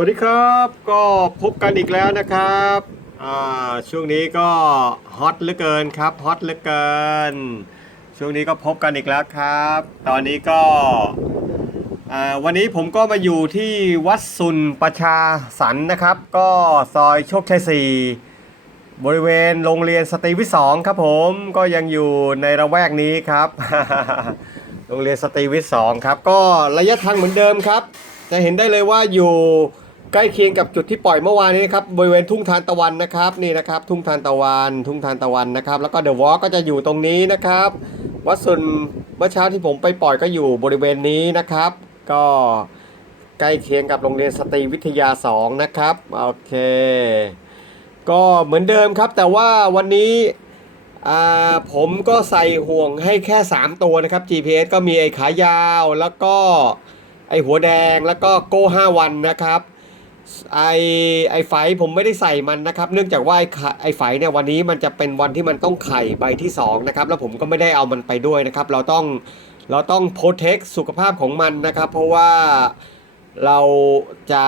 วัสดีครับก็พบกันอีกแล้วนะครับช่วงนี้ก็ฮอตเหลือเกินครับฮอตเหลือเกิน ช่วงนี้ก็พบกันอีกแล้วครับ ตอนนี้ก็วันนี้ผมก็มาอยู่ที่วัดสุนประชาสรรนะครับ ก็ซอยโชคชัยสี่บริเวณโรงเรียนสตรีวิทย์สองครับผมก็ยังอยู่ในระแวกนี้ครับ โรงเรียนสตรีวิทย์สองครับ ก็ระยะทางเหมือนเดิมครับ จะเห็นได้เลยว่าอยู่ ใกล้เคียงกับจุดที่ปล่อยเมื่อวานนี้นะครับบริเวณทุ่งทานตะวันนะครับนี่นะครับ ทุ่งทานตะวัน ทุ่งทานตะวันนะครับ แล้วก็เดอะวอล์กก็จะอยู่ตรงนี้นะครับวัดสุนเมื่อเช้าที่ผมไปปล่อยก็อยู่บริเวณนี้นะครับ ก็ใกล้เคียงกับโรงเรียนสตรีวิทยา 2 นะครับโอเค ก็เหมือนเดิมครับ แต่ว่าวันนี้ผมก็ใส่ห่วงให้แค่ 3 ตัวนะครับ GPS ก็มีไอ้ขายาวแล้วก็ไอ้หัวแดงแล้วก็โก้ 5 วันนะครับ ไอไอไฟผมไม่ได้ใส่มันนะครับ เนื่องจากว่าไอไอไฟเนี่ยวันนี้มันจะเป็นวันที่มันต้องไข่ใบที่2นะครับแล้วผมก็ไม่ได้เอามันไปด้วยนะครับ เราต้องเราต้องโปรเทคสุขภาพของมันนะครับ เพราะว่าเราจะ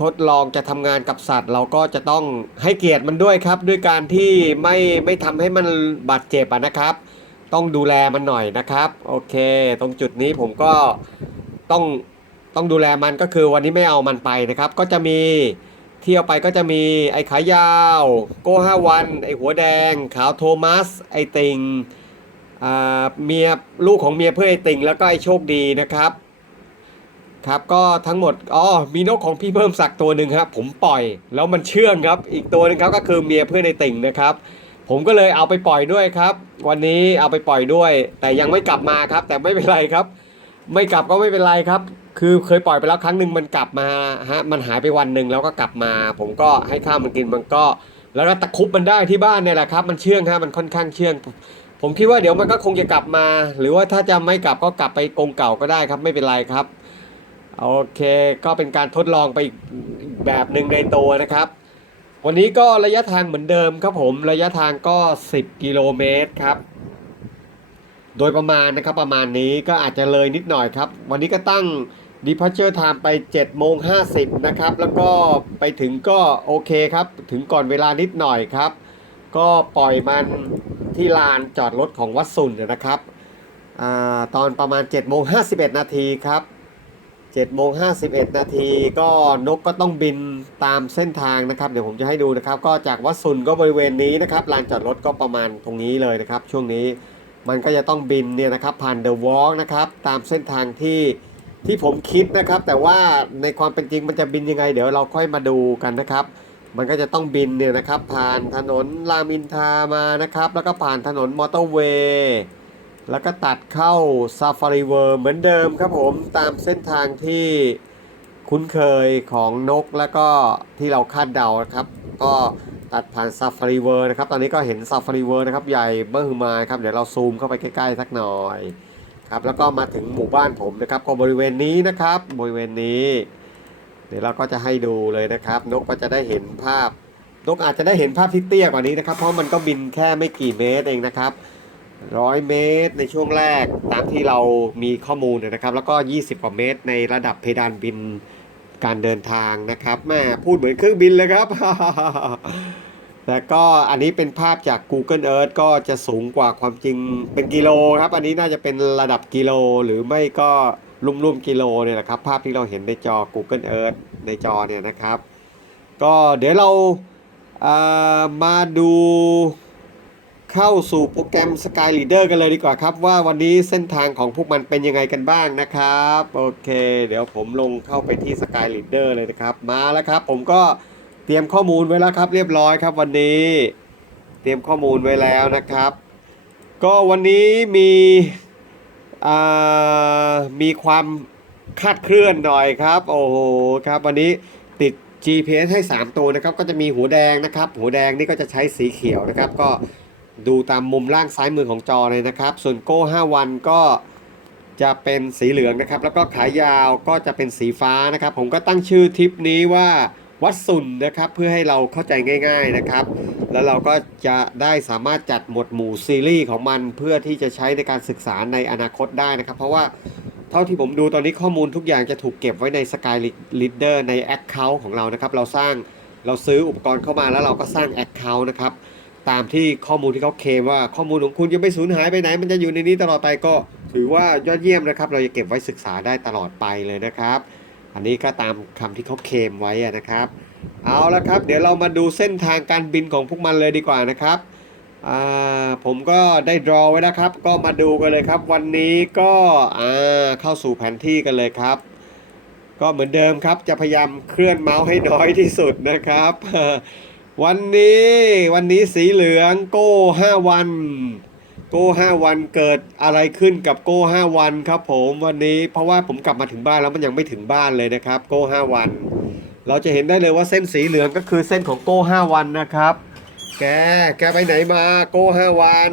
ทดลองจะทำงานกับสัตว์ เราก็จะต้องให้เกียรติมันด้วยครับ ด้วยการที่ไม่ไม่ทำให้มันบาดเจ็บะนะครับ ต้องดูแลมันหน่อยนะครับ โอเค ตรงจุดนี้ผมก็ต้อง ต้องดูแลมันก็คือวันนี้ไม่เอามันไปนะครับ ก็จะมีเที่ยวไปก็จะมีไอ้ขายาว โก้ห้าวัน ไอ้หัวแดง ขาวโทมัส ไอ้ติงอ่าเมียลูกของเมียเพื่อไอ้ติงแล้วก็ไอ้โชคดีนะครับ ครับก็ทั้งหมดอ๋อมีนกของพี่เพิ่มศักตัวหนึ่งครับ ผมปล่อยแล้วมันเชื่องครับ อีกตัวหนึงครับก็คือเมียเพื่อนในติ่งนะครับ ผมก็เลยเอาไปปล่อยด้วยครับ วันนี้เอาไปปล่อยด้วย แต่ยังไม่กลับมาครับ แต่ไม่เป็นไรครับ ไม่กลับก็ไม่เป็นไรครับ คือเคยปล่อยไปแล้วครั้งหนึ่งมันกลับมาฮะมันหายไปวันหนึ่งแล้วก็กลับมา ผมก็ให้ข้าวมันกินมันก็ แล้วก็ตะคุบมันได้ที่บ้านเนี่ยแหละครับ มันเชื่องฮะมันค่อนข้างเชื่อง ผมคิดว่าเดี๋ยวมันก็คงจะกลับมา หรือว่าถ้าจะไม่กลับก็กลับไปกรงเก่าก็ได้ครับ ไม่เป็นไรครับโอเค ก็เป็นการทดลองไปอีกแบบหนึ่งในตัวนะครับ วันนี้ก็ระยะทางเหมือนเดิมครับผมระยะทางก็ 10 กิโลเมตรครับ โดยประมาณนะครับประมาณนี้ก็อาจจะเลยนิดหน่อยครับ วันนี้ก็ตั้ง departure time ไป7โมง50นะครับ แล้วก็ไปถึงก็โอเคครับ ถึงก่อนเวลานิดหน่อยครับ ก็ปล่อยมันที่ลานจอดรถของวัดสุนนะครับอตอนประมาณ7โมง51นาทีครับ7โมง51นาทีก็นกก็ต้องบินตามเส้นทางนะครับ เดี๋ยวผมจะให้ดูนะครับ ก็จากวัดสุนก็บริเวณนี้นะครับลานจอดรถก็ประมาณตรงนี้เลยนะครับ ช่วงนี้ มันก็จะต้องบินเนี่ยนะครับผ่านเดอะวอล์กนะครับตามเส้นทางที่ที่ผมคิดนะครับ แต่ว่าในความเป็นจริงมันจะบินยังไง เดี๋ยวเราค่อยมาดูกันนะครับ มันก็จะต้องบินเนี่ยนะครับ ผ่านถนนรามอินทามานะครับ แล้วก็ผ่านถนนมอเตอร์เวย์แล้วก็ตัดเข้าซาฟารีเวิร์เหมือนเดิมครับผมตามเส้นทางที่คุ้นเคยของนกแล้วก็ที่เราคาดเดานะครับ ก็ ตัดผ่านซาฟารีเวิร์นะครับ ตอนนี้ก็เห็นซาฟารีเวิร์นะครับ ใหญ่เบิ้งมาครับ เดี๋ยวเราซูมเข้าไปใกล้ๆสักหน่อยครับ แล้วก็มาถึงหมู่บ้านผมนะครับ ก็บริเวณนี้นะครับ บริเวณนี้ เดี๋ยวเราก็จะให้ดูเลยนะครับ นกก็จะได้เห็นภาพ นกอาจจะได้เห็นภาพที่เตี้ยกว่านี้นะครับ เพราะมันก็บินแค่ไม่กี่เมตรเองนะครับร้อยเมตรในช่วงแรกตามที่เรามีข้อมูลนะครับ แล้วก็ 20 กว่าเมตรในระดับเพดานบิน การเดินทางนะครับแม่พูดเหมือนเครื่องบินเลยครับ แต่ก็อันนี้เป็นภาพจาก Google Earth ก็จะสูงกว่าความจริงเป็นกิโลครับ อันนี้น่าจะเป็นระดับกิโลหรือไม่ก็รุ่มๆกิโลเนี่ยแหละครับ ภาพที่เราเห็นในจอ Google Earth ในจอเนี่ยนะครับ ก็เดี๋ยวเราเอ่อมาดู เข้าสู่โปรแกรม Sky Leader กันเลยดีกว่าครับ ว่าวันนี้เส้นทางของพวกมันเป็นยังไงกันบ้างนะครับ โอเค เดี๋ยวผมลงเข้าไปที่ Sky Leader เลยนะครับ มาแล้วครับ ผมก็เตรียมข้อมูลไว้แล้วครับ เรียบร้อยครับวันนี้ เตรียมข้อมูลไว้แล้วนะครับ ก็วันนี้มีมีความคาดเคลื่อนหน่อยครับ โอ้โหครับ วันนี้ติด GPS ให้ 3 ตัวนะครับ ก็จะมีหัวแดงนะครับ หัวแดงนี่ก็จะใช้สีเขียวนะครับ ก็ ดูตามมุมล่างซ้ายมือของจอเลยนะครับ ส่วนโก้5วันก็จะเป็นสีเหลืองนะครับ แล้วก็ขายาวก็จะเป็นสีฟ้านะครับ ผมก็ตั้งชื่อทริปนี้ว่าวัดสุนนะครับ เพื่อให้เราเข้าใจง่าย ๆนะครับ แล้วเราก็จะได้สามารถจัดหมวดหมู่ซีรีส์ของมันเพื่อที่จะใช้ในการศึกษาในอนาคตได้นะครับ เพราะว่าเท่าที่ผมดูตอนนี้ข้อมูลทุกอย่างจะถูกเก็บไว้ใน Sky Leader ใน Account ของเรานะครับ เราสร้างเราซื้ออุปกรณ์เข้ามาแล้วเราก็สร้าง Account นะครับ ตามที่ข้อมูลที่เขาเคลมว่าข้อมูลของคุณจะไม่สูญหายไปไหน มันจะอยู่ในนี้ตลอดไปก็ถือว่ายอดเยี่ยมนะครับ เราจะเก็บไว้ศึกษาได้ตลอดไปเลยนะครับ อันนี้ก็ตามคำที่เขาเคลมไว้นะครับ เอาละครับ เดี๋ยวเรามาดูเส้นทางการบินของพวกมันเลยดีกว่านะครับผมก็ได้ดรอไว้นะครับ ก็มาดูกันเลยครับ วันนี้ก็เข้าสู่แผนที่กันเลยครับ ก็เหมือนเดิมครับจะพยายามเคลื่อนเมาส์ให้น้อยที่สุดนะครับ วันนี้วันนี้สีเหลืองโก้5วัน โก้5วันเกิดอะไรขึ้นกับโก้5วันครับผมวันนี้เพราะว่าผมกลับมาถึงบ้านแล้วมันยังไม่ถึงบ้านเลยนะครับ โก้5วัน เราจะเห็นได้เลยว่าเส้นสีเหลืองก็คือเส้นของโก้5วันนะครับ แกแกไปไหนมาโก้5วัน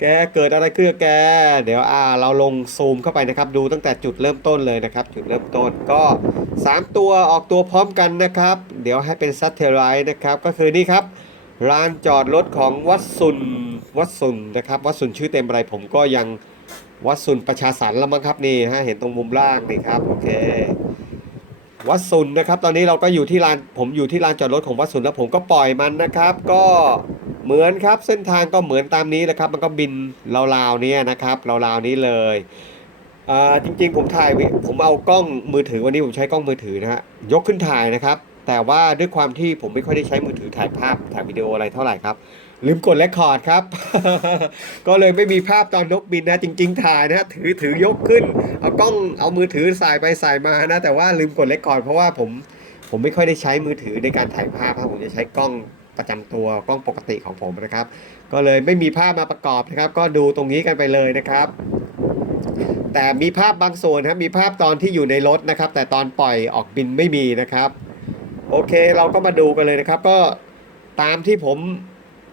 แกเกิดอะไรขึ้นกับแก เดี๋ยวอ่าเราลงซูมเข้าไปนะครับ ดูตั้งแต่จุดเริ่มต้นเลยนะครับ จุดเริ่มต้นก็ 3 ตัวออกตัวพร้อมกันนะครับ เดี๋ยวให้เป็นซัตเทไรท์นะครับ ก็คือนี่ครับลานจอดรถของวัดสุนวัดสุนนะครับ วัดสุนชื่อเต็มอะไรผมก็ยังวัดสุนประชาสรรแล้วมั้งครับนี่ฮะเห็นตรงมุมล่างนี่ครับโอเค วัดสุนนะครับ ตอนนี้เราก็อยู่ที่ลานผมอยู่ที่ลานจอดรถของวัดสุนแล้วผมก็ปล่อยมันนะครับ ก็เหมือนครับเส้นทางก็เหมือนตามนี้แหละครับ มันก็บินราวๆนี้นะครับราวๆนี้เลยอ่าจริงๆผมถ่ายวิผมเอากล้องมือถือวันนี้ผมใช้กล้องมือถือนะฮะยกขึ้นถ่ายนะครับ แต่ว่าด้วยความที่ผมไม่ค่อยได้ใช้มือถือถ่ายภาพถ่ายวิดีโออะไรเท่าไหร่ครับ ลืมกดเลคคอร์ดครับ ก็เลยไม่มีภาพตอนนกบินนะจริง ๆ ถ่ายนะถือถือยกขึ้น เอากล้องเอามือถือสายไปสายมานะแต่ว่าลืมกดเลคคอร์ดเพราะว่าผมผมไม่ค่อยได้ใช้มือถือในการถ่ายภาพครับผมจะใช้กล้องประจำตัวกล้องปกติของผมนะครับ ก็เลยไม่มีภาพมาประกอบนะครับ ก็ดูตรงนี้กันไปเลยนะครับ แต่มีภาพบางส่วนครับมีภาพตอนที่อยู่ในรถนะครับ แต่ตอนปล่อยออกบินไม่มีนะครับ โอเคเราก็มาดูกันเลยนะครับ ก็ตามที่ผม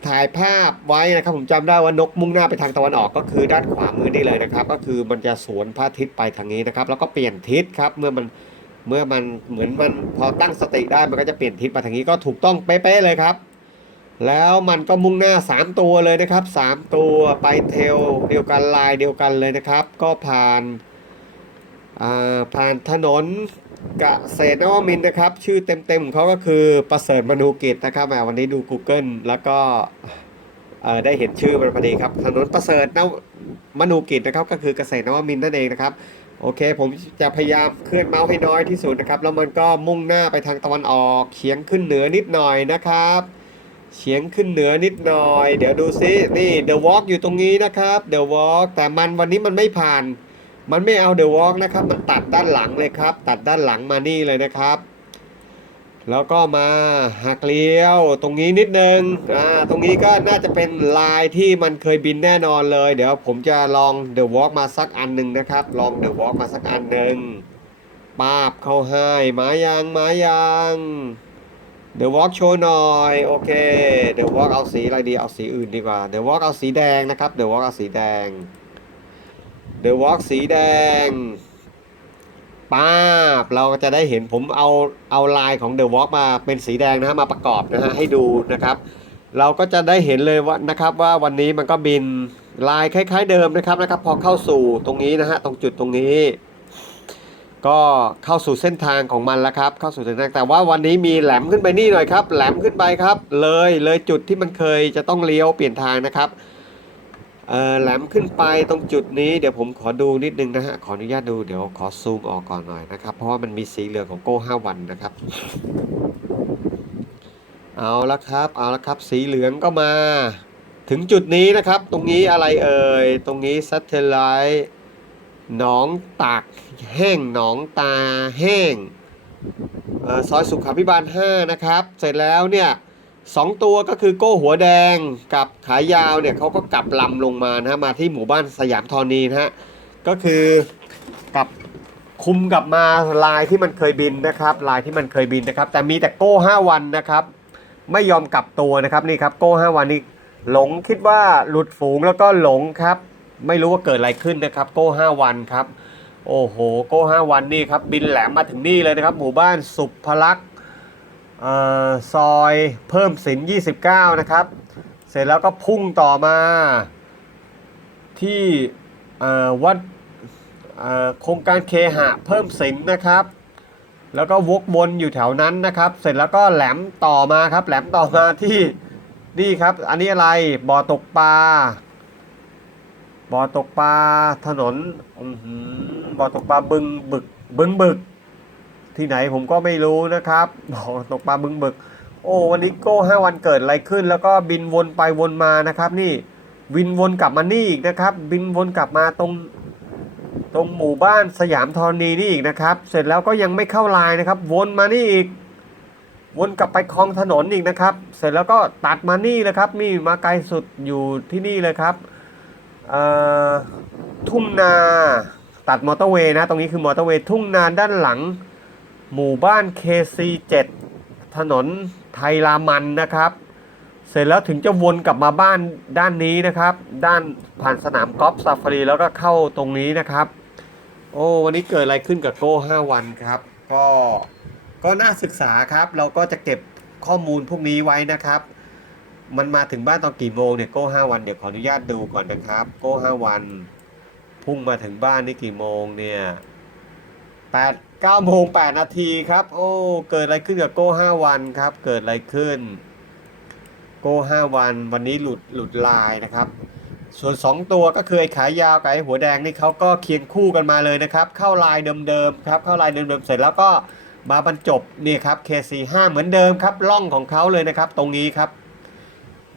ถ่ายภาพไว้นะครับผมจำได้ว่านกมุ่งหน้าไปทางตะวันออกก็คือด้านขวามือนี่เลยนะครับ ก็คือมันจะสวนพระอาทิตย์ไปทางนี้นะครับ แล้วก็เปลี่ยนทิศครับเมื่อมันเมื่อมันเหมือนมันพอตั้งสติได้มันก็จะเปลี่ยนทิศมาทางนี้ก็ถูกต้องเป๊ะๆเลยครับ แล้วมันก็มุ่งหน้า 3 ตัวเลยนะครับ 3 ตัวไปเทลเดียวกันลายเดียวกันเลยนะครับ ก็ผ่านผ่านถนน กะเษตรนวมินนะครับ ชื่อเต็มๆของเขาก็คือประเสริฐมนูกิจนะครับแหมวันนี้ดู Google แล้วก็ได้เห็นชื่อมันพอดีครับถนนประเสริฐนมนูกิจนะครับ ก็คือเกษตรนวมินนั่นเองนะครับ โอเค ผมจะพยายามเคลื่อนเมาส์ให้น้อยที่สุดนะครับ แล้วมันก็มุ่งหน้าไปทางตะวันออกเฉียงขึ้นเหนือนิดหน่อยนะครับเฉียงขึ้นเหนือนิดหน่อย เดี๋ยวดูซินี่ The Walk อยู่ตรงนี้นะครับ The Walk แต่มันวันนี้มันไม่ผ่าน มันไม่เอา The Walk นะครับ มันตัดด้านหลังเลยครับ ตัดด้านหลังมานี่เลยนะครับ แล้วก็มาหักเลี้ยว ตรงนี้นิดนึงอ่าตรงนี้ก็น่าจะเป็นลายที่มันเคยบินแน่นอนเลย เดี๋ยวผมจะลอง The Walk มาสักอันหนึ่งนะครับ ลอง The Walk มาสักอันหนึ่งปาบเข้าให้มายังมายังเดี๋ยวอล์กโชว์หน่อย โอเคเดี๋ยวอล์กเอาสีอะไรดีเอาสีอื่นดีกว่าเดี๋ยวอล์กเอาสีแดงนะครับเดี๋ยววอล์กเอาสีแดง เดี๋ยวอล์กสีแดงป้าบเราก็จะได้เห็นผมเอาเอาลายของเดอะวอล์กมาเป็นสีแดงนะฮะมาประกอบนะฮะให้ดูนะครับ เราก็จะได้เห็นเลยว่านะครับว่าวันนี้มันก็บินลายคล้าย ๆ เดิมนะครับนะครับ พอเข้าสู่ตรงนี้นะฮะตรงจุดตรงนี้ ก็เข้าสู่เส้นทางของมันแล้วครับ เข้าสู่เส้นทางแต่ว่าวันนี้มีแหลมขึ้นไปนี่หน่อยครับ แหลมขึ้นไปครับ เลยเลยจุดที่มันเคยจะต้องเลี้ยวเปลี่ยนทางนะครับ แหลมขึ้นไปตรงจุดนี้เดี๋ยวผมขอดูนิดนึงนะฮะ ขออนุญาตดูเดี๋ยวขอซูมออกก่อนหน่อยนะครับ เพราะว่ามันมีสีเหลืองของโก้5วันนะครับ เอาละครับ เอาละครับ สีเหลืองก็มา ถึงจุดนี้นะครับ ตรงนี้อะไรเอ่ย ตรงนี้ Satellite หนองตากแห้งหนองตาแห้งออซอยสุขาพิบาล 5 นะครับ เสร็จแล้วเนี่ย สองตัวก็คือโก้หัวแดงกับขายาวเนี่ยเขาก็กลับลำลงมานะฮะมาที่หมู่บ้านสยามธรณีนะฮะก็คือกลับคุมกลับมาลายที่มันเคยบินนะครับลายที่มันเคยบินนะครับ แต่มีแต่โก้ 5 วันนะครับ ไม่ยอมกลับตัวนะครับนี่ครับโก้ 5 วันนี่หลงคิดว่าหลุดฝูงแล้วก็หลงครับ ไม่รู้ว่าเกิดอะไรขึ้นนะครับ โก้ 5 วันครับ โอ้โห โก้ 5 วันนี่ครับบินแหลมมาถึงนี่เลยนะครับ หมู่บ้านสุภลักษณ์ ซอยเพิ่มสิน 29 นะครับ เสร็จแล้วก็พุ่งต่อมาที่วัดโครงการเคหะเพิ่มสินนะครับ แล้วก็วกวนอยู่แถวนั้นนะครับ เสร็จแล้วก็แหลมต่อมาครับ แหลมต่อมาที่นี่ครับ อันนี้อะไรบ่อตกปลาบ่อตกปลาถนนบ่อตกปลาบึงบึกบึงบึก ที่ไหนผมก็ไม่รู้นะครับบ่อตกปลาบึงบึก โอ้วันนี้โก้ห้าวันเกิดอะไรขึ้น แล้วก็บินวนไปวนมานะครับ นี่บินวนกลับมานี่อีกนะครับ บินวนกลับมาตรงตรงหมู่บ้านสยามธรณีนี่อีกนะครับ เสร็จแล้วก็ยังไม่เข้าลายนะครับ วนมานี่อีก วนกลับไปคลองถนนอีกนะครับ เสร็จแล้วก็ตัดมานี่เลยครับ นี่มาไกลสุดอยู่ที่นี่เลยครับอ่อทุ่งนาตัดมอเตอร์เวย์นะ ตรงนี้คือมอเตอร์เวย์ทุ่งนาด้านหลัง หมู่บ้าน KC7 ถนนไทยรามันนะครับ เสร็จแล้วถึงจะวนกลับมาบ้านด้านนี้นะครับ ด้านผ่านสนามกอล์ฟซาฟารีแล้วก็เข้าตรงนี้นะครับ โอ้วันนี้เกิดอะไรขึ้นกับโก้ 5 วันครับ ก็ก็น่าศึกษาครับ เราก็จะเก็บข้อมูลพวกนี้ไว้นะครับ มันมาถึงบ้านตอนกี่โมงเนี่ยโก้ 5 วันเดี๋ยวขออนุญาตดูก่อนนะครับ โก้ 5 วัน พุ่งมาถึงบ้านนี่กี่โมงเนี่ย8 9โมง8นาทีครับ โอ้ เกิดอะไรขึ้นกับโก้ 5 วันครับ เกิดอะไรขึ้น โก้ 5 วัน วันนี้หลุดหลุดลายนะครับ ส่วน 2 ตัวก็คือไอ้ขายาวกับไอ้หัวแดงนี่เขาก็เคียงคู่กันมาเลยนะครับ เข้าลายเดิมๆครับ เข้าลายเดิมๆเสร็จแล้วก็มาบรรจบนี่ครับ KC5 เหมือนเดิมครับล่องของเขาเลยนะครับ ตรงนี้ครับ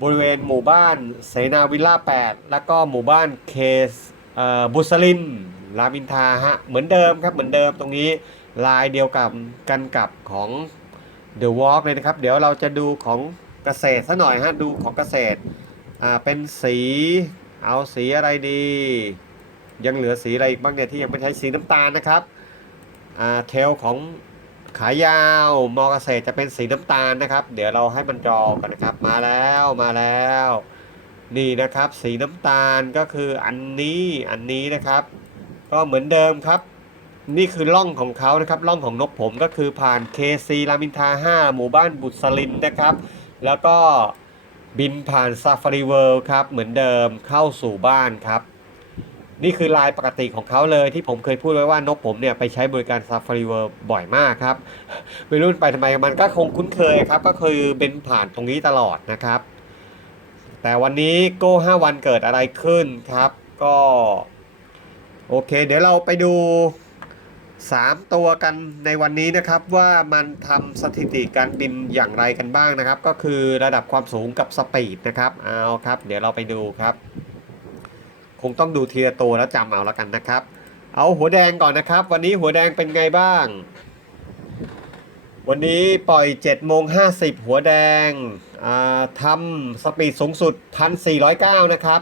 บริเวณหมู่บ้านเสนาวิลล่า 8 แล้วก็หมู่บ้านเคสเอ่อบุษลิน รามอินทาฮะเหมือนเดิมครับเหมือนเดิมตรงนี้ลายเดียวกับกันกับของ The Walk เลยนะครับ เดี๋ยวเราจะดูของเกษตรซะหน่อยฮะดูของเกษตรอ่าเป็นสีเอาสีอะไรดี ยังเหลือสีอะไรอีกบ้างเนี่ยที่ยังไม่ใช้สีน้ำตาลนะครับอ่าเทลของขายาวมอเกษตรจะเป็นสีน้ำตาลนะครับ เดี๋ยวเราให้มันจอกันนะครับมาแล้วมาแล้ว นี่นะครับ สีน้ำตาลก็คืออันนี้อันนี้นะครับ ก็เหมือนเดิมครับ นี่คือล่องของเขานะครับล่องของนกผมก็คือผ่าน KC รามินทา 5 หมู่บ้านบุษลินนะครับ แล้วก็บินผ่านซาฟารีเวิลด์ครับ เหมือนเดิมเข้าสู่บ้านครับ นี่คือลายปกติของเขาเลยที่ผมเคยพูดไว้ว่านกผมเนี่ยไปใช้บริการซาฟารีเวิลด์บ่อยมากครับไม่รู้มันไปทำไมมันก็คงคุ้นเคยครับ ก็คือเป็นผ่านตรงนี้ตลอดนะครับ แต่วันนี้โก้5วันเกิดอะไรขึ้นครับ ก็ โอเค เดี๋ยวเราไปดู 3 ตัวกันในวันนี้นะครับว่ามันทำสถิติการบินอย่างไรกันบ้างนะครับ ก็คือระดับความสูงกับสปีดนะครับเอาครับ เดี๋ยวเราไปดูครับ คงต้องดูเทีละตัวแล้วจำเอาแล้วกันนะครับ เอาหัวแดงก่อนนะครับ วันนี้หัวแดงเป็นไงบ้าง วันนี้ปล่อย7โมง50 หัวแดงทำสปีดสูงสุด 1,409 นะครับ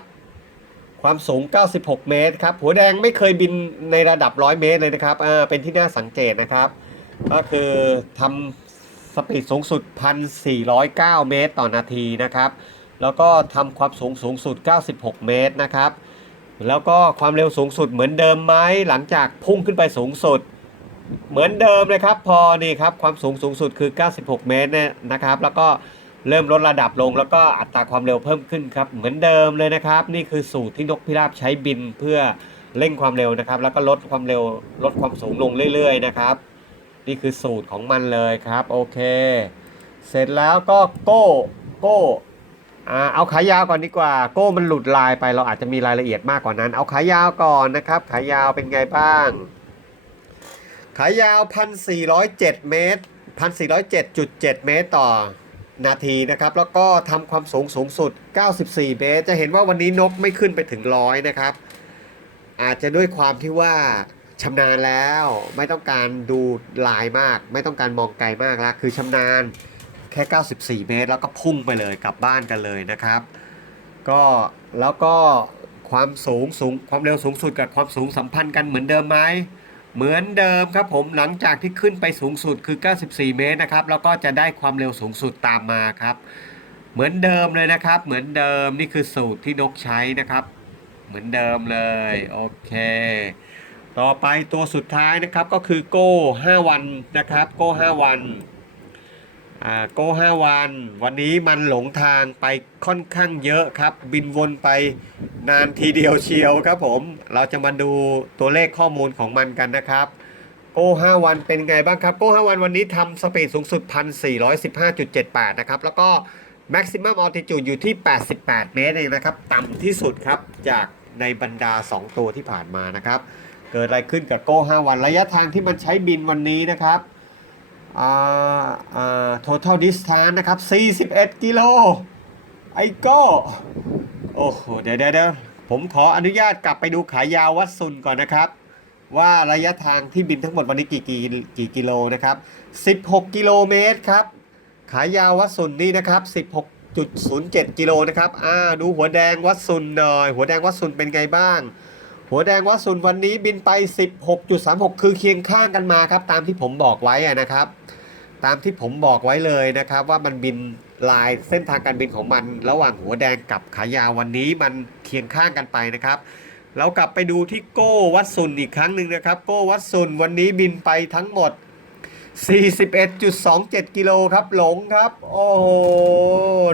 ความสูง 96 เมตรครับ หัวแดงไม่เคยบินในระดับ 100 เมตรเลยนะครับอ่าเป็นที่น่าสังเกตนะครับ ก็คือทำสปีดสูงสุด 1,409 เมตรต่อนาทีนะครับ แล้วก็ทำความสูงสูงสุด 96 เมตรนะครับ แล้วก็ความเร็วสูงสุดเหมือนเดิมไหมหลังจากพุ่งขึ้นไปสูงสุดเหมือนเดิมเลยครับ พอนี่ครับความสูงสูงสุดคือ 96 เมตรเนี่ยนะครับ แล้วก็ เริ่มลดระดับลงแล้วก็อัตราความเร็วเพิ่มขึ้นครับ เหมือนเดิมเลยนะครับ นี่คือสูตรที่นกพิราบใช้บินเพื่อเร่งความเร็วนะครับ แล้วก็ลดความเร็วลดความสูงลงเรื่อยๆนะครับ นี่คือสูตรของมันเลยครับโอเค เสร็จแล้วก็โก้โก้เอาขายาวก่อนดีกว่า โก้มันหลุดลายไปเราอาจจะมีรายละเอียดมากกว่านั้น เอาขายาวก่อนนะครับ ขายาวเป็นไงบ้าง ขายาว 1,407 เมตร 1,407.7 เมตรต่อ นาทีนะครับ แล้วก็ทำความสูงสูงสุด 94 เมตร จะเห็นว่าวันนี้นกไม่ขึ้นไปถึงร้อยนะครับ อาจจะด้วยความที่ว่าชำนาญแล้ว ไม่ต้องการดูลายมาก ไม่ต้องการมองไกลมากแล้วคือชำนาญแค่ 94 เมตร แล้วก็พุ่งไปเลยกลับบ้านกันเลยนะครับ ก็แล้วก็ความสูงสูงความเร็วสูงสุดกับความสูงสัมพันธ์กันเหมือนเดิมไหม เหมือนเดิมครับผมหลังจากที่ขึ้นไปสูงสุดคือ 94 เมตรนะครับแล้วก็จะได้ความเร็วสูงสุดตามมาครับ เหมือนเดิมเลยนะครับ เหมือนเดิมนี่คือสูตรที่นกใช้นะครับ เหมือนเดิมเลยโอเค ต่อไปตัวสุดท้ายนะครับก็คือโก้ 5 วันนะครับ โก้ 5 วัน โก้5วัน วันนี้มันหลงทางไปค่อนข้างเยอะครับ บินวนไปนานทีเดียวเชียวครับผม เราจะมาดูตัวเลขข้อมูลของมันกันนะครับ โก้5วันเป็นไงบ้างครับ โก้5วันวันนี้ทำสปีดสูงสุด 1,415.78 นะครับ แล้วก็ maximum altitude อยู่ที่ 88 เมตรเองนะครับ ต่ำที่สุดครับจากในบรรดา 2 ตัวที่ผ่านมานะครับ เกิดอะไรขึ้นกับโก้5วันระยะทางที่มันใช้บินวันนี้นะครับ total distance นะครับ 41 กิโล ไอโก้โอ้โหเดี๋ยวเดี๋ยวเดี๋ยวผมขออนุญาตกลับไปดูขายาววัดซุนก่อนนะครับ ว่าระยะทางที่บินทั้งหมดวันนี้กี่กี่กี่กิโลนะครับ 16 กิโลเมตรครับ ขายาววัดซุนนี่นะครับ 16.07 กิโลนะครับ อ่า ดูหัวแดงวัดซุนหน่อย หัวแดงวัดซุนเป็นไงบ้าง หัวแดงวัดซุนวันนี้บินไป 16.36 คือเคียงข้างกันมาครับ ตามที่ผมบอกไว้นะครับ ตามที่ผมบอกไว้เลยนะครับ ว่ามันบินลายเส้นทางการบินของมัน ระหว่างหัวแดงกับขายาววันนี้มันเคียงข้างกันไปนะครับ เรากลับไปดูที่โก้วัดซุนอีกครั้งหนึ่งนะครับ โก้วัดซุนวันนี้บินไปทั้งหมด 41.27 กิโลครับ หลงครับ โอ้โห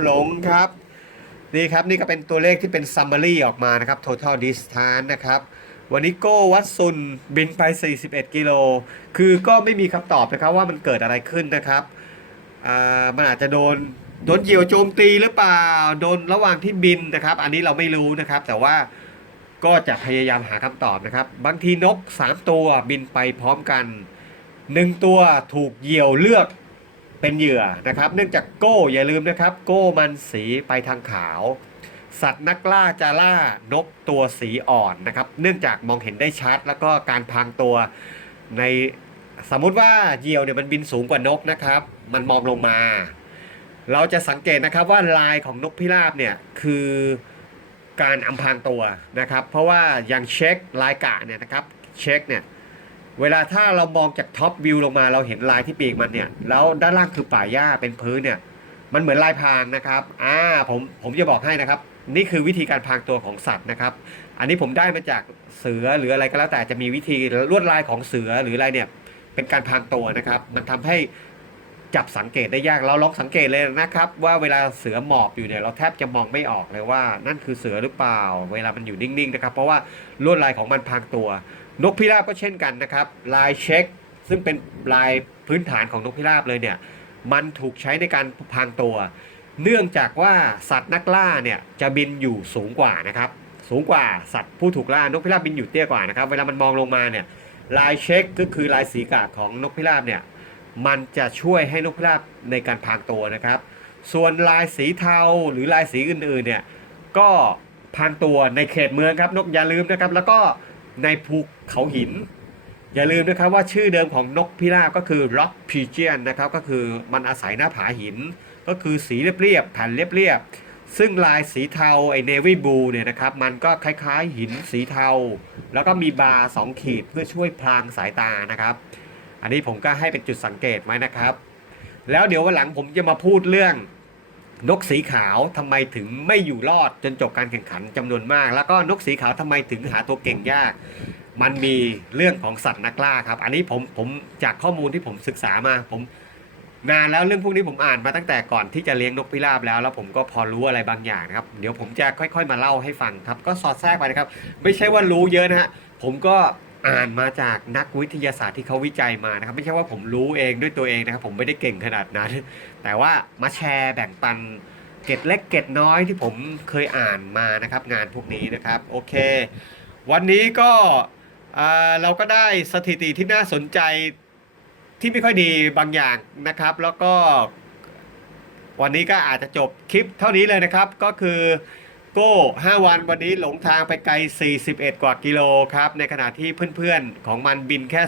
หลงครับ นี่ครับนี่ก็เป็นตัวเลขที่เป็น summary ออกมานะครับ total distance นะครับวันนี้โก้วัดซุนบินไป 41 กิโล คือก็ไม่มีคำตอบนะครับว่ามันเกิดอะไรขึ้นนะครับมันอาจจะโดนโดนเหยี่ยวโจมตีหรือเปล่า โดนระหว่างที่บินนะครับ อันนี้เราไม่รู้นะครับ แต่ว่าก็จะพยายามหาคำตอบนะครับ บางทีนก 3 ตัวบินไปพร้อมกัน 1 ตัวถูกเหยี่ยวเลือก เป็นเหยื่อนะครับ เนื่องจากโก้อย่าลืมนะครับ โก้มันสีไปทางขาว สัตว์นักล่าจะล่านกตัวสีอ่อนนะครับ เนื่องจากมองเห็นได้ชัด แล้วก็การพรางตัวในสมมุติว่าเหยี่ยวเนี่ยมันบินสูงกว่านกนะครับ มันมองลงมา เราจะสังเกตนะครับว่าลายของนกพิราบเนี่ยคือการอำพรางตัวนะครับ เพราะว่าอย่างเช็คลายกะเนี่ยนะครับเช็คเนี่ย เวลาถ้าเรามองจากท็อปวิวลงมาเราเห็นลายที่ปีกมันเนี่ย แล้วด้านล่างคือป่าหญ้าเป็นพื้นเนี่ย มันเหมือนลายพรางนะครับอ่าผมผมจะบอกให้นะครับ นี่คือวิธีการพรางตัวของสัตว์นะครับ อันนี้ผมได้มาจากเสือหรืออะไรก็แล้วแต่จะมีวิธีลวดลายของเสือหรืออะไรเนี่ย เป็นการพรางตัวนะครับ มันทำให้จับสังเกตได้ยากเราลองสังเกตเลยนะครับ ว่าเวลาเสือหมอบอยู่เนี่ยเราแทบจะมองไม่ออกเลยว่า นั่นคือเสือหรือเปล่า เวลามันอยู่นิ่งๆนะครับ เพราะว่าลวดลายของมันพรางตัว นกพิราบก็เช่นกันนะครับ ลายเช็ค ซึ่งเป็นลายพื้นฐานของนกพิราบเลยเนี่ยมันถูกใช้ในการพรางตัว เนื่องจากว่าสัตว์นักล่าเนี่ยจะบินอยู่สูงกว่านะครับ สูงกว่าสัตว์ผู้ถูกล่านกพิราบบินอยู่เตี้ยกว่านะครับ เวลามันมองลงมาเนี่ยลายเช็คก็คือลายสีกาของนกพิราบเนี่ยมันจะช่วยให้นกพิราบในการพรางตัวนะครับ ส่วนลายสีเทาหรือลายสีอื่นๆเนี่ยก็พรางตัวในเขตเมืองครับนกอย่าลืมนะครับ แล้วก็ ในภูเขาหิน อย่าลืมนะครับว่าชื่อเดิมของนกพิราบก็คือ rock pigeon นะครับก็คือมันอาศัยหน้าผาหิน ก็คือสีเรียบๆแผ่นเรียบๆซึ่งลายสีเทาไอเนวี่บลูเนี่ยนะครับมันก็คล้ายๆหินสีเทา แล้วก็มีบาร์สองขีดเพื่อช่วยพรางสายตานะครับ อันนี้ผมก็ให้เป็นจุดสังเกตไว้นะครับ แล้วเดี๋ยววันหลังผมจะมาพูดเรื่อง นกสีขาวทำไมถึงไม่อยู่รอดจนจบการแข่งขันจำนวนมาก แล้วก็นกสีขาวทำไมถึงหาตัวเก่งยาก มันมีเรื่องของสัตว์นักล่าครับ อันนี้ผมผมจากข้อมูลที่ผมศึกษามาผมนานแล้วเรื่องพวกนี้ผมอ่านมาตั้งแต่ก่อนที่จะเลี้ยงนกพิราบแล้ว แล้วผมก็พอรู้อะไรบางอย่างนะครับ เดี๋ยวผมจะค่อย ๆ มาเล่าให้ฟังครับ ก็สอดแทรกไปนะครับ ไม่ใช่ว่ารู้เยอะนะฮะผมก็ อ่านมาจากนักวิทยาศาสตร์ที่เขาวิจัยมานะครับ ไม่ใช่ว่าผมรู้เองด้วยตัวเองนะครับ ผมไม่ได้เก่งขนาดนั้น แต่ว่ามาแชร์แบ่งปันเกร็ดเล็กเกร็ดน้อยที่ผมเคยอ่านมานะครับ งานพวกนี้นะครับ โอเค วันนี้ก็เราก็ได้สถิติที่น่าสนใจที่ไม่ค่อยดีบางอย่างนะครับ แล้วก็ วันนี้ก็อาจจะจบคลิปเท่านี้เลยนะครับ ก็คือ โก้ 5 วันวันนี้หลงทางไปไกล 41 กว่ากิโลครับ ในขณะที่เพื่อนๆ ของมันบินแค่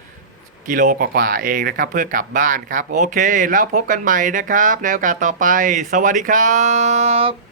16 กิโลกว่าๆเองนะครับ เพื่อกลับบ้านครับ โอเค แล้วพบกันใหม่นะครับ ในโอกาสต่อไป สวัสดีครับ